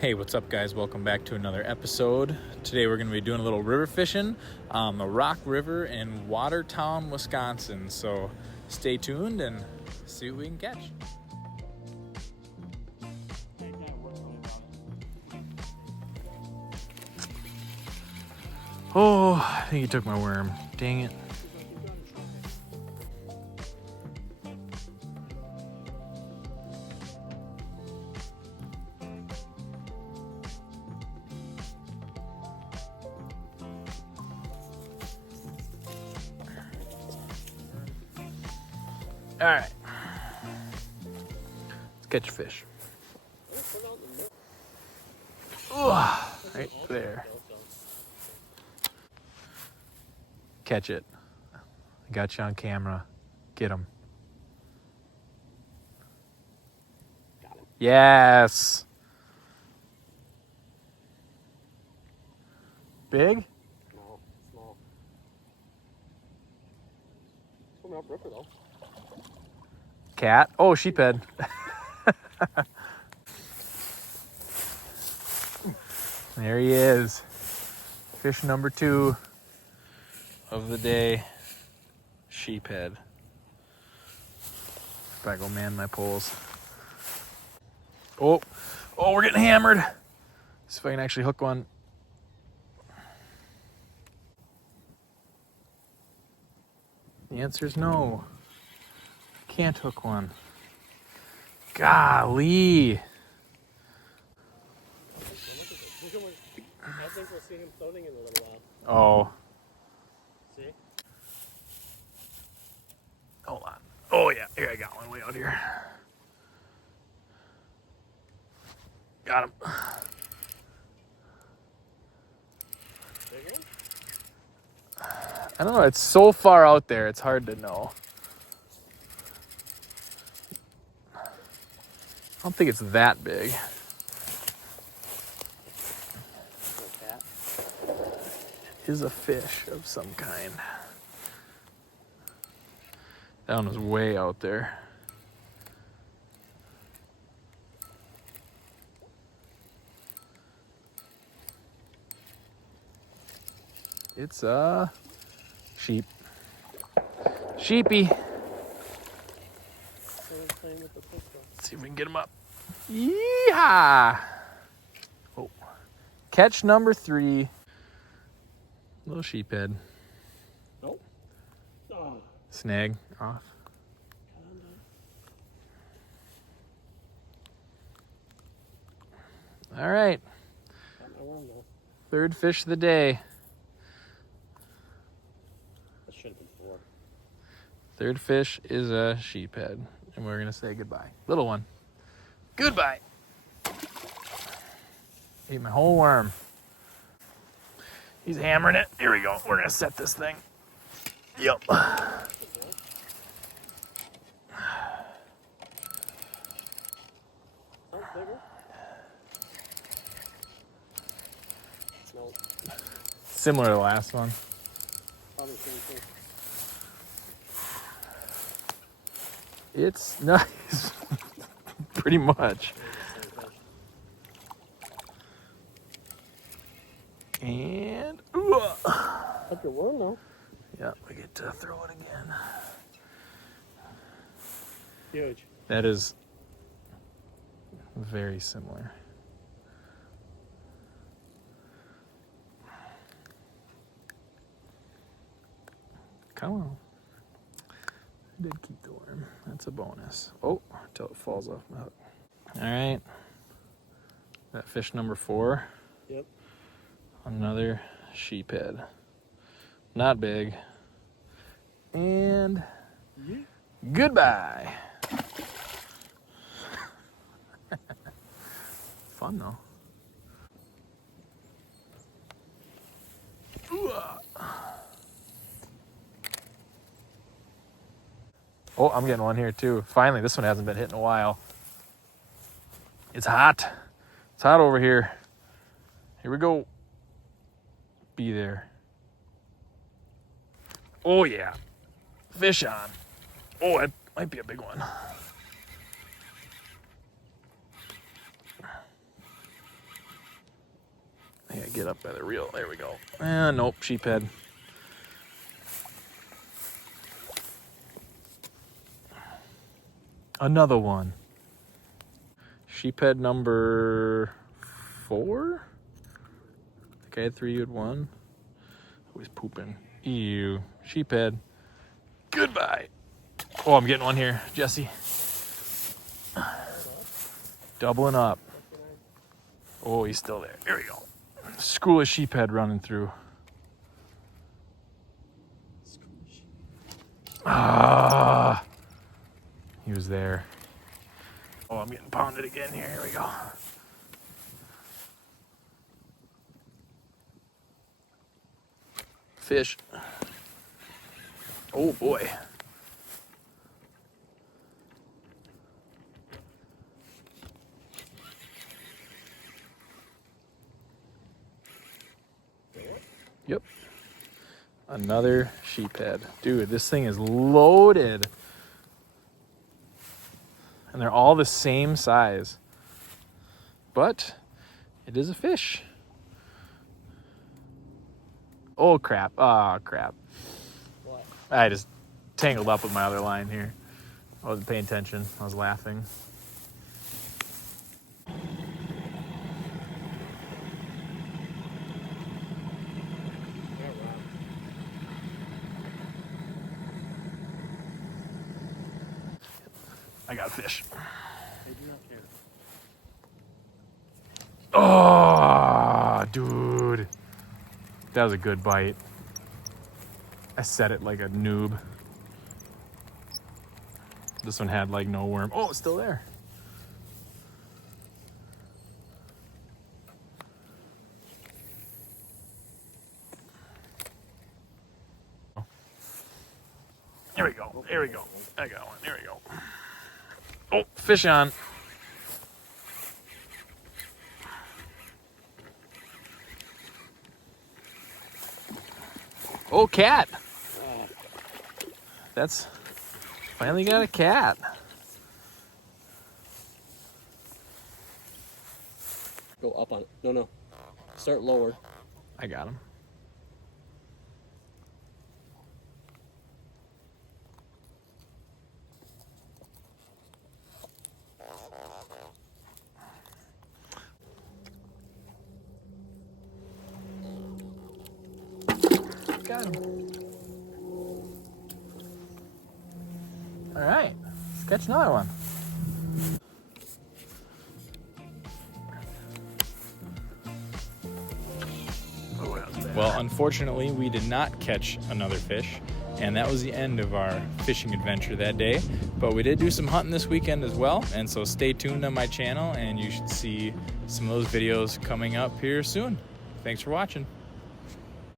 Hey, what's up guys? Welcome back to another episode. Today we're going to be doing a little river fishing on the Rock River in Watertown, Wisconsin. So stay tuned and see what we can catch. Oh, I think he took my worm. Dang it. All right, let's catch a fish. Right there. Catch it. I got you on camera. Get him. Got him. Yes. Big? No, small. Coming up river though. Cat? Oh, sheephead. There he is. Fish number 2 of the day. Sheephead. If I go man my poles. Oh, we're getting hammered. See if I can actually hook one. The answer is no. Can't hook one. Golly. I think we'll see him floating in a little while. Oh. See? Hold on. Oh yeah, here I got one way out here. Got him. Big one? I don't know, it's so far out there, it's hard to know. I don't think it's that big. Cat. It is a fish of some kind. That one was way out there. It's a sheep. Sheepy. Playing with the pistol. Let's see if we can get him up. Yeehaw! Oh. Catch number 3. Little sheephead. Nope. Oh. Snag off. All right. Got my worm though. 3rd fish of the day. That should have been 4. 3rd fish is a sheephead. And we're going to say goodbye. Little one. Goodbye. Ate my whole worm. He's hammering it. Here we go. We're going to set this thing. Yep. Sounds bigger. Nope. Similar to the last one. Probably same thing. It's nice. Pretty much. And Up your worm though. yeah, we get to throw it again. Huge. That is very similar. Come on. I did keep the worm. That's a bonus. Oh, until it falls off my hook. All right. That fish number 4. Yep. Another sheephead. Not big. And goodbye. Fun though. Oh, I'm getting one here too. Finally, this one hasn't been hit in a while. It's hot. It's hot over here. Here we go. Be there. Oh yeah. Fish on. Oh, it might be a big one. Yeah, get up by the reel. There we go. Nope, sheephead. Another one. Sheephead number 4? Okay, I had 3, you had 1. Always pooping. Ew. Sheephead. Goodbye. Oh, I'm getting one here, Jesse. Doubling up. Oh, he's still there. Here we go. School of sheephead running through. Ah, he was there. Oh, I'm getting pounded again here. Here we go. Fish. Oh boy. Yep. Another sheephead. Dude, this thing is loaded. And they're all the same size. But it is a fish. Oh, crap. Oh, crap. What? I just tangled up with my other line here. I wasn't paying attention. I was laughing. I got a fish. I do not care. Oh, dude. That was a good bite. I set it like a noob. This one had like no worm. Oh, it's still there. Here we go. Here we go. I got one. Here we go. Oh, fish on. Oh, cat. That's finally got a cat. Go up on it. No. Start lower. I got him. Got him. All right, let's catch another one. Well, unfortunately, we did not catch another fish, and that was the end of our fishing adventure that day. But we did do some hunting this weekend as well, and so stay tuned on my channel, and you should see some of those videos coming up here soon. Thanks for watching.